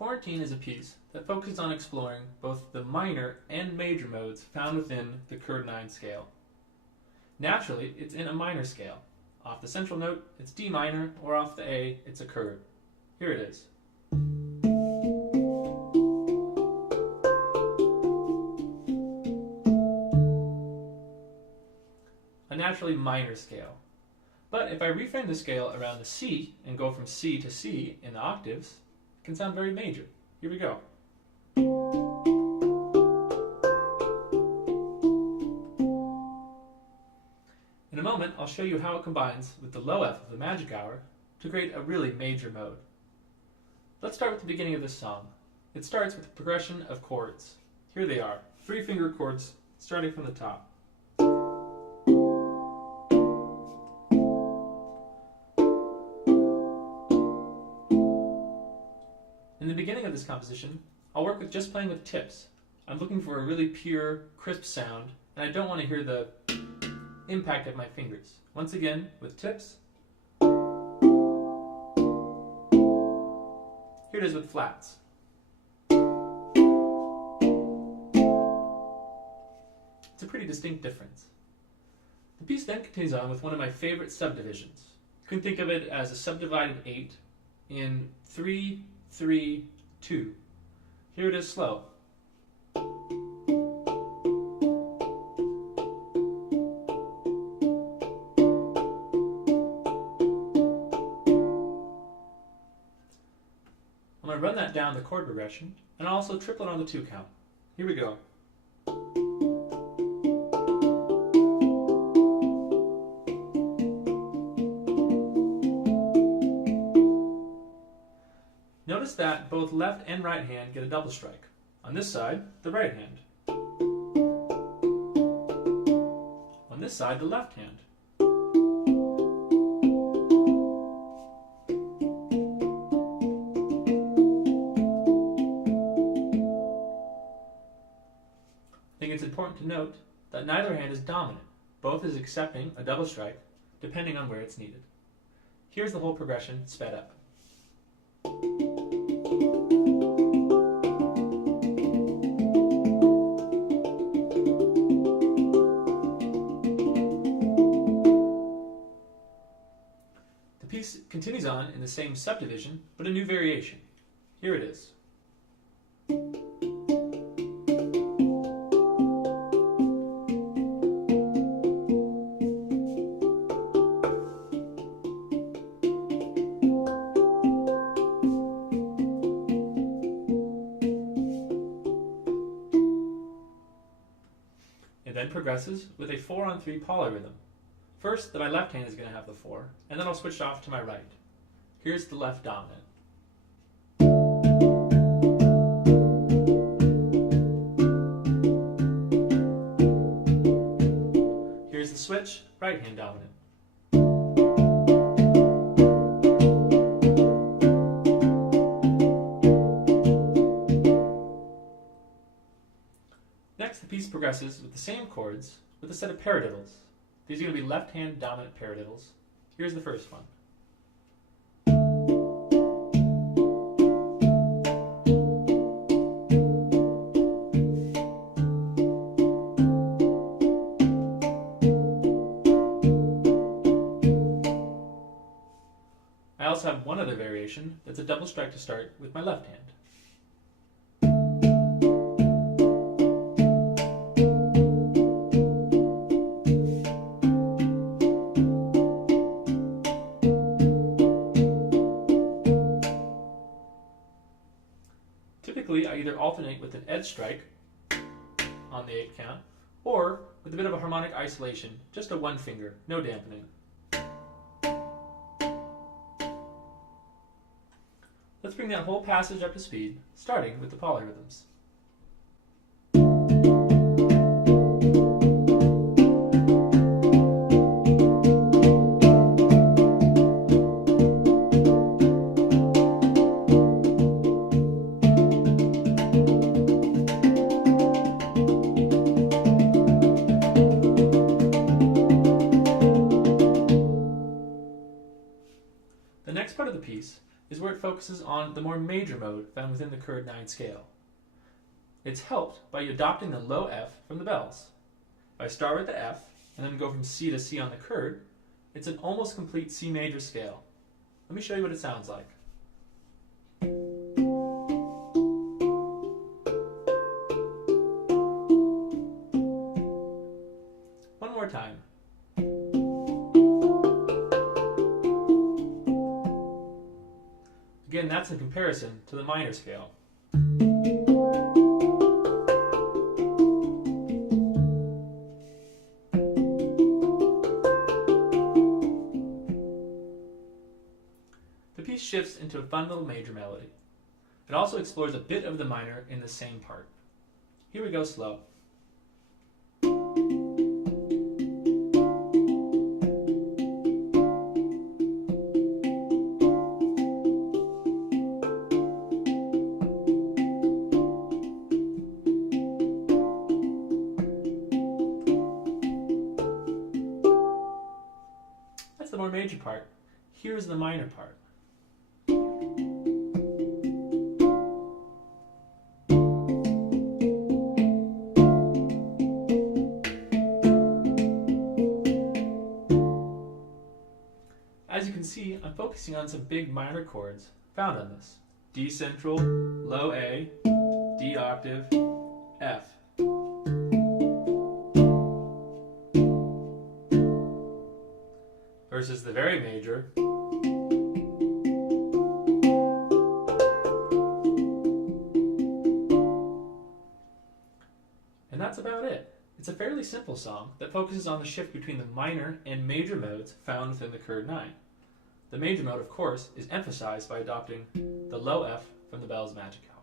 Quarantine is a piece that focuses on exploring both the minor and major modes found within the Kurd9 scale. Naturally, it's in a minor scale. Off the central note, it's D minor, or off the A, it's a Kurd. Here it is. A naturally minor scale. But if I reframe the scale around the C and go from C to C in the octaves, it can sound very major. Here we go. In a moment, I'll show you how it combines with the low F of the magic hour to create a really major mode. Let's start with the beginning of this song. It starts with a progression of chords. Here they are, 3-finger chords starting from the top. In the beginning of this composition, I'll work with just playing with tips. I'm looking for a really pure, crisp sound, and I don't want to hear the impact of my fingers. Once again, with tips. Here it is with flats. It's a pretty distinct difference. The piece then continues on with one of my favorite subdivisions. You can think of it as a subdivided 8 in 3, 3, 2. Here it is slow. I'm going to run that down the chord progression, and I'll also triple it on the 2 count. Here we go. Notice that both left and right hand get a double strike. On this side, the right hand. On this side, the left hand. I think it's important to note that neither hand is dominant. Both is accepting a double strike, depending on where it's needed. Here's the whole progression sped up. The piece continues on in the same subdivision, but a new variation. Here it is. It then progresses with a 4-on-3 polyrhythm. First, my left hand is going to have the 4, and then I'll switch off to my right. Here's the left dominant. Here's the switch, right hand dominant. Next, the piece progresses with the same chords with a set of para-diddles. These are going to be left hand dominant para-diddles. Here's the first one. I also have one other variation that's a double strike to start with my left hand. Typically, I either alternate with an edge strike on the 8 count, or with a bit of a harmonic isolation, just a 1 finger, no dampening. Let's bring that whole passage up to speed, starting with the polyrhythms. The next part of the piece is where it focuses on the more major mode found within the Kurd9 scale. It's helped by adopting the low F from the bells. If I start with the F and then go from C to C on the Kurd, it's an almost complete C major scale. Let me show you what it sounds like. One more time. Again, that's in comparison to the minor scale. The piece shifts into a fun little major melody. It also explores a bit of the minor in the same part. Here we go slow. That's the more major part. Here's the minor part. As you can see, I'm focusing on some big minor chords found on this. D central, low A, D octave, F. Versus the very major. And that's about it. It's a fairly simple song that focuses on the shift between the minor and major modes found within the Kurd9. The major mode, of course, is emphasized by adopting the low F from the bell's magic hour.